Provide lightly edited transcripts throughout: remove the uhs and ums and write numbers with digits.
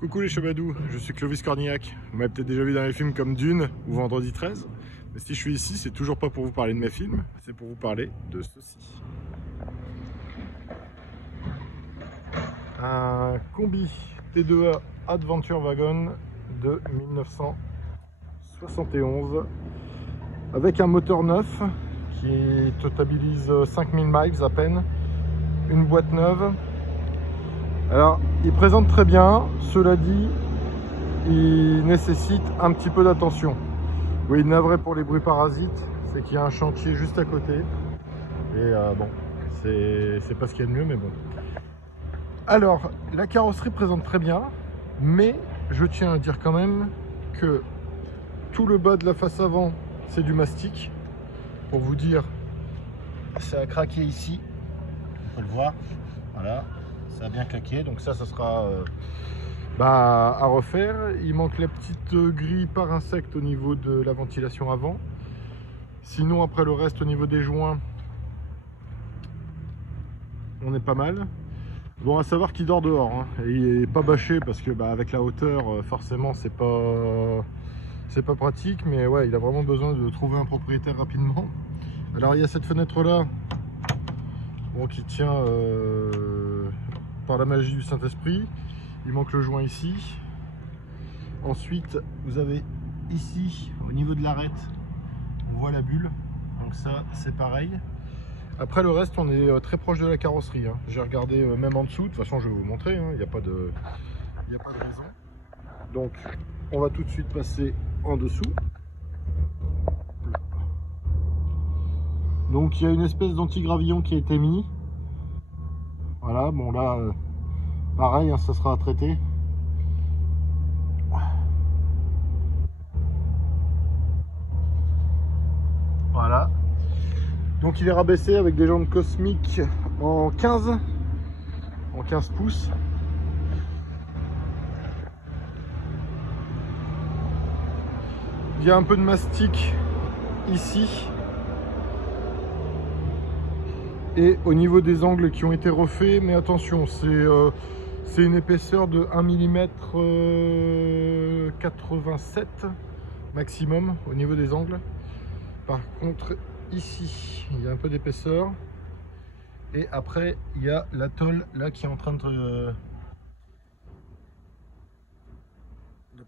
Coucou les chabadous, je suis Clovis Cornillac. Vous m'avez peut-être déjà vu dans les films comme Dune ou Vendredi 13. Mais si je suis ici, c'est toujours pas pour vous parler de mes films, c'est pour vous parler de ceci. Un combi T2A Adventure Wagon de 1971 avec un moteur neuf qui totabilise 5000 miles à peine, une boîte neuve. Alors, il présente très bien, cela dit, il nécessite un petit peu d'attention. Oui, navré pour les bruits parasites, c'est qu'il y a un chantier juste à côté. Et bon, c'est pas ce qu'il y a de mieux, mais bon. Alors, la carrosserie présente très bien, mais je tiens à dire quand même que tout le bas de la face avant, c'est du mastic. Pour vous dire, ça a craqué ici, on peut le voir, voilà. Ça a bien claqué, donc ça sera à refaire. Il manque la petite grille par insecte au niveau de la ventilation avant. Sinon, après le reste, au niveau des joints, on est pas mal. Bon, à savoir qu'il dort dehors, hein. Et il est pas bâché parce que avec la hauteur, forcément, c'est pas pratique. Mais ouais, il a vraiment besoin de trouver un propriétaire rapidement. Alors, il y a cette fenêtre là, bon, qui tient par la magie du Saint-Esprit. Il manque le joint ici. Ensuite, vous avez ici, au niveau de l'arête, on voit la bulle. Donc ça, c'est pareil. Après le reste, on est très proche de la carrosserie, hein. J'ai regardé même en dessous. De toute façon, je vais vous montrer, hein. Il n'y a pas de raison. Donc, on va tout de suite passer en dessous. Donc, il y a une espèce d'anti-gravillon qui a été mis. Voilà, bon là, pareil, hein, ça sera à traiter. Voilà. Donc il est rabaissé avec des jantes cosmiques en 15 pouces. Il y a un peu de mastic ici. Et au niveau des angles qui ont été refaits, mais attention, c'est une épaisseur de 1 mm 87 maximum au niveau des angles. Par contre, ici, il y a un peu d'épaisseur. Et après, il y a la tôle là qui est en train de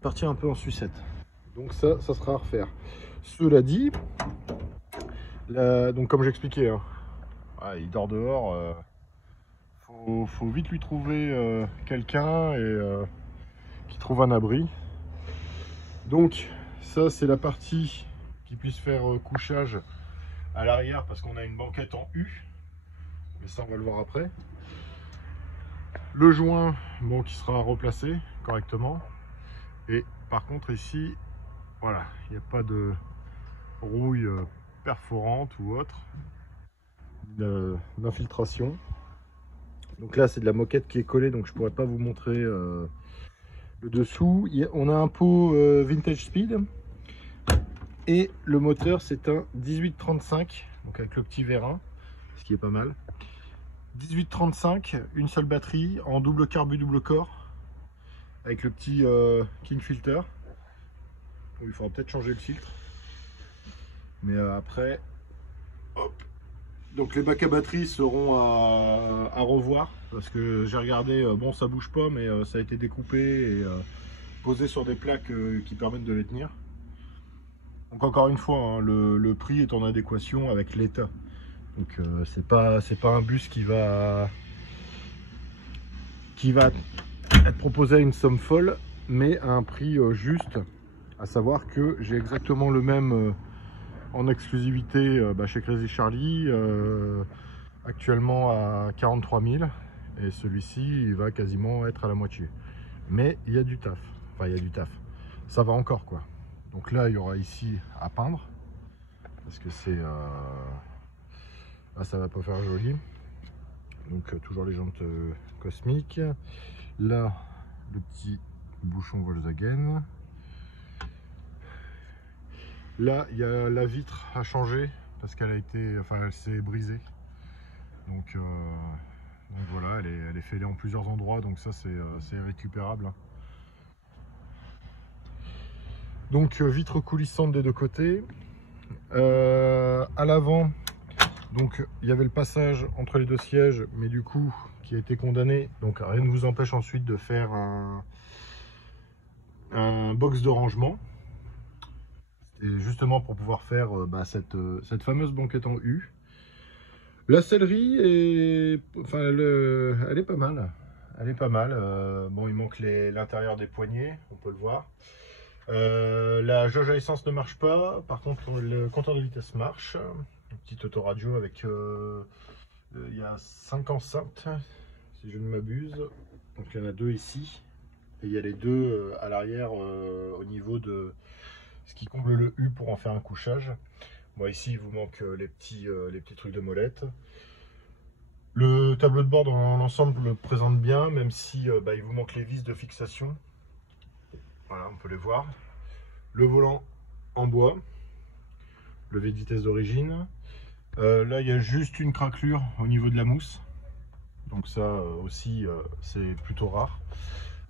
partir un peu en sucette. Donc ça sera à refaire. Cela dit, donc comme j'expliquais, hein, il dort dehors. Faut vite lui trouver quelqu'un et qui trouve un abri. Donc ça, c'est la partie qui puisse faire couchage à l'arrière parce qu'on a une banquette en U. Mais ça, on va le voir après. Le joint, bon, qui sera replacé correctement. Et par contre ici, voilà, il n'y a pas de rouille perforante ou autre d'infiltration. Donc là, c'est de la moquette qui est collée, donc je pourrais pas vous montrer le dessous. On a un pot Vintage Speed et le moteur, c'est un 1835, donc avec le petit vérin, ce qui est pas mal. 1835, une seule batterie en double carbu double corps avec le petit King Filter. Il faudra peut-être changer le filtre, mais après, hop. Donc les bacs à batterie seront à revoir parce que j'ai regardé, bon, ça bouge pas, mais ça a été découpé et posé sur des plaques qui permettent de les tenir. Donc encore une fois, hein, le prix est en adéquation avec l'état. Donc c'est pas un bus qui va être proposé à une somme folle, mais à un prix juste. À savoir que j'ai exactement le même en exclusivité chez Crazy Charlie, actuellement à 43 000, et celui-ci il va quasiment être à la moitié. Mais il y a du taf, enfin il y a du taf, ça va encore quoi. Donc là il y aura ici à peindre, parce que c'est là ça va pas faire joli. Donc toujours les jantes cosmiques. Là le petit bouchon Volkswagen. Là, il y a la vitre à changer parce qu'elle a été, enfin, elle s'est brisée. Donc voilà, elle est fêlée en plusieurs endroits, donc ça c'est récupérable. Donc vitres coulissantes des deux côtés. À l'avant, donc il y avait le passage entre les deux sièges, mais du coup qui a été condamné. Donc rien ne vous empêche ensuite de faire un box de rangement. Et justement pour pouvoir faire cette fameuse banquette en U. La sellerie est, enfin, elle est pas mal. Elle est pas mal. Bon, il manque l'intérieur des poignées, on peut le voir. La jauge à essence ne marche pas. Par contre, le compteur de vitesse marche. Une petite autoradio avec il y a 5 enceintes, si je ne m'abuse. Donc il y en a 2 ici. Et il y a les 2 à l'arrière au niveau de ce qui comble le U pour en faire un couchage. Bon, ici, il vous manque les petits trucs de molette. Le tableau de bord dans l'ensemble le présente bien, même si il vous manque les vis de fixation. Voilà, on peut les voir. Le volant en bois, levé de vitesse d'origine. Là, il y a juste une craquelure au niveau de la mousse. Donc ça aussi, c'est plutôt rare.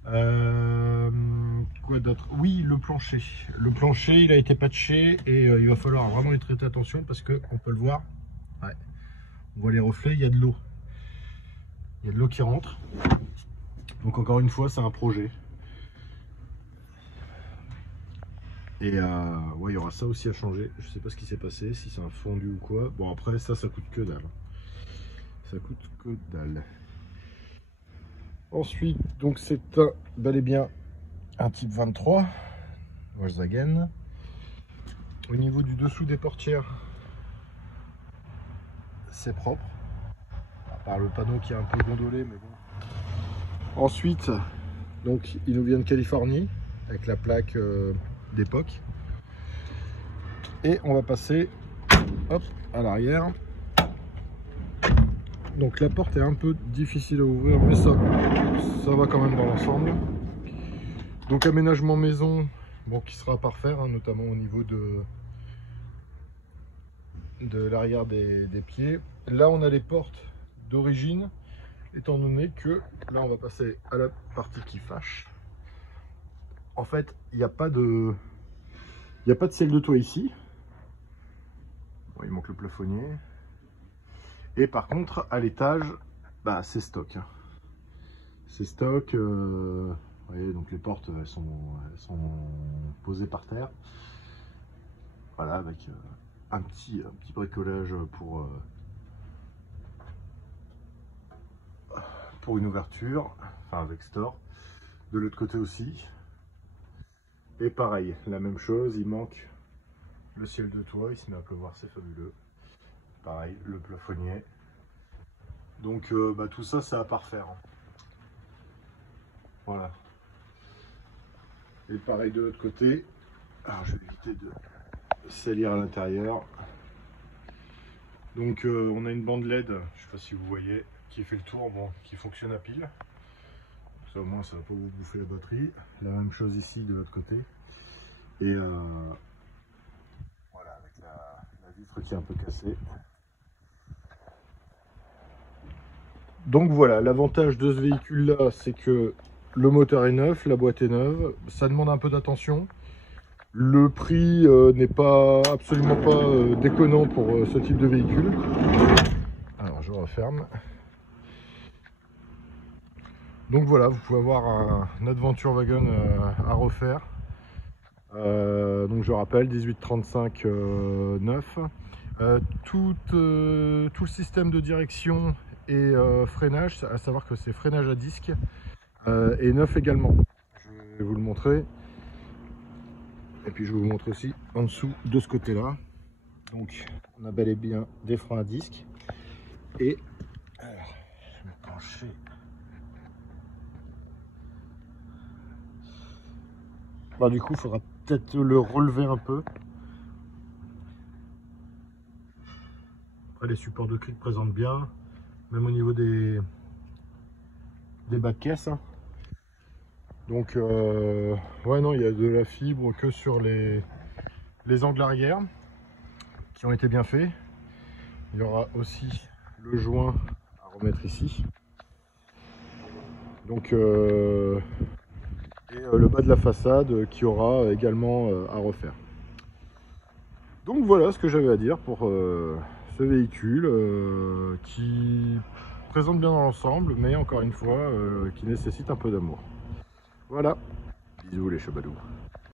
Quoi d'autre? Oui, le plancher. Le plancher, il a été patché et il va falloir vraiment y traiter attention parce que on peut le voir. Ouais. On voit les reflets, il y a de l'eau. Il y a de l'eau qui rentre. Donc encore une fois, c'est un projet. Et ouais, il y aura ça aussi à changer. Je sais pas ce qui s'est passé, si c'est un fondu ou quoi. Bon, après, ça coûte que dalle. Ça coûte que dalle. Ensuite, donc c'est bel et bien un type 23 Volkswagen. Au niveau du dessous des portières, c'est propre. À part le panneau qui est un peu gondolé, mais bon. Ensuite, donc il nous vient de Californie avec la plaque d'époque. Et on va passer hop, à l'arrière. Donc la porte est un peu difficile à ouvrir, mais ça va quand même dans l'ensemble. Donc aménagement maison, bon, qui sera à parfaire, hein, notamment au niveau de l'arrière des pieds. Là on a les portes d'origine, étant donné que là on va passer à la partie qui fâche. En fait, il n'y a pas de ciel de toit ici. Bon, il manque le plafonnier. Et par contre, à l'étage, c'est stock. C'est stock. Vous voyez, donc les portes, elles sont posées par terre. Voilà, avec un petit bricolage pour une ouverture, enfin avec store. De l'autre côté aussi. Et pareil, la même chose, il manque le ciel de toit, il se met à pleuvoir, c'est fabuleux. Pareil, le plafonnier. Donc tout ça, c'est à parfaire. Voilà. Et pareil de l'autre côté. Alors je vais éviter de salir à l'intérieur. Donc on a une bande LED, je ne sais pas si vous voyez, qui fait le tour, bon, qui fonctionne à pile. Ça au moins ça ne va pas vous bouffer la batterie. La même chose ici de l'autre côté. Et voilà, avec la vitre qui est un peu cassée. Donc voilà, l'avantage de ce véhicule là, c'est que le moteur est neuf, la boîte est neuve, ça demande un peu d'attention. Le prix n'est absolument pas déconnant pour ce type de véhicule. Alors je referme. Donc voilà, vous pouvez avoir un Adventure Wagon à refaire. Donc je rappelle, 1835 neuf. Tout le système de direction et freinage, à savoir que c'est freinage à disque, et neuf également. Je vais vous le montrer. Et puis je vais vous montrer aussi en dessous de ce côté là. Donc on a bel et bien des freins à disque. Et alors, je vais me pencher. Du coup il faudra peut-être le relever un peu. Après les supports de cric présentent bien. Même au niveau des bas de caisse. Hein. Donc ouais, non, il y a de la fibre que sur les angles arrière qui ont été bien faits. Il y aura aussi le joint à remettre ici. Donc le bas de la façade qui aura également à refaire. Donc voilà ce que j'avais à dire pour ce véhicule qui présente bien dans l'ensemble, mais encore une fois qui nécessite un peu d'amour. Voilà, bisous les chebadous.